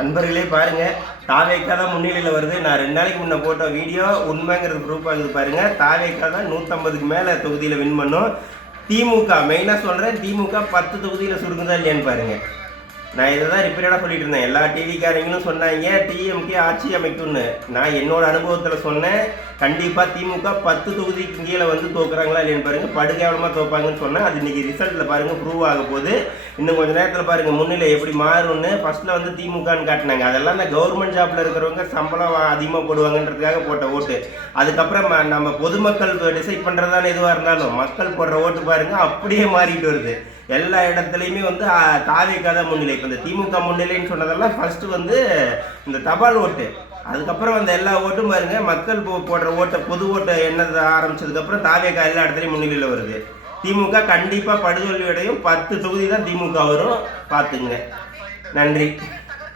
நண்பர்களே பாருங்க, தாவேக்கா தான் முன்னிலையில் வருது. நான் 2 நாளைக்கு முன்ன போட்ட வீடியோ உண்மைங்கிறது ப்ரூஃப் ஆகுது பாருங்க. தாவேக்கா தான் 150க்கு மேலே தொகுதியில் வின் பண்ணும். திமுக மெயினாக சொல்கிறேன், திமுக 10 தொகுதியில் சுருங்குதா இல்லையான்னு பாருங்க. நான் இதை தான் ரிப்பீட்டடாக சொல்லிட்டு இருந்தேன். எல்லா டிவிக்காரங்களும் சொன்னாங்க டிஎம்கே ஆட்சி அமைக்கும்னு. நான் என்னோட அனுபவத்தில் சொன்னேன், கண்டிப்பாக திமுக 10 தொகுதிக்கு கீழே வந்து தோக்குறாங்களா இல்லைன்னு பாருங்க. படுகேவலமாக தோப்பாங்கன்னு சொன்னேன். அது இன்னைக்கு ரிசல்ட்டில் பாருங்க ப்ரூவ் ஆக போகுது. இன்னும் கொஞ்சம் நேரத்தில் பாருங்க முன்னிலை எப்படி மாறும்னு. ஃபர்ஸ்ட்ல வந்து திமுகன்னு காட்டினாங்க. அதெல்லாம் இந்த கவர்மெண்ட் ஜாப்ல இருக்கிறவங்க சம்பளம் அதிகமாக போடுவாங்கன்றதுக்காக போட்ட ஓட்டு. அதுக்கப்புறம் நம்ம பொதுமக்கள் டிசைட் பண்ணுறதான எதுவாக இருந்தாலும் மக்கள் போடுற ஓட்டு பாருங்க அப்படியே மாறிட்டு வருது. எல்லா இடத்துலையுமே வந்து தாவேக்கா தான் முன்னிலை. இப்போ இந்த திமுக முன்னிலைன்னு சொன்னதெல்லாம் ஃபர்ஸ்ட் வந்து இந்த தபால் ஓட்டு. அதுக்கப்புறம் அந்த எல்லா ஓட்டும் பாருங்க மக்கள் போடுற ஓட்டை பொது ஓட்டை எண்ண ஆரம்பிச்சதுக்கப்புறம் தாவேக்கா எல்லா இடத்துலையும் முன்னிலையில் வருது. திமுக கண்டிப்பாக படுதோல்வியடையும். 10 தொகுதி தான் திமுக வரும், பார்த்துங்க. நன்றி.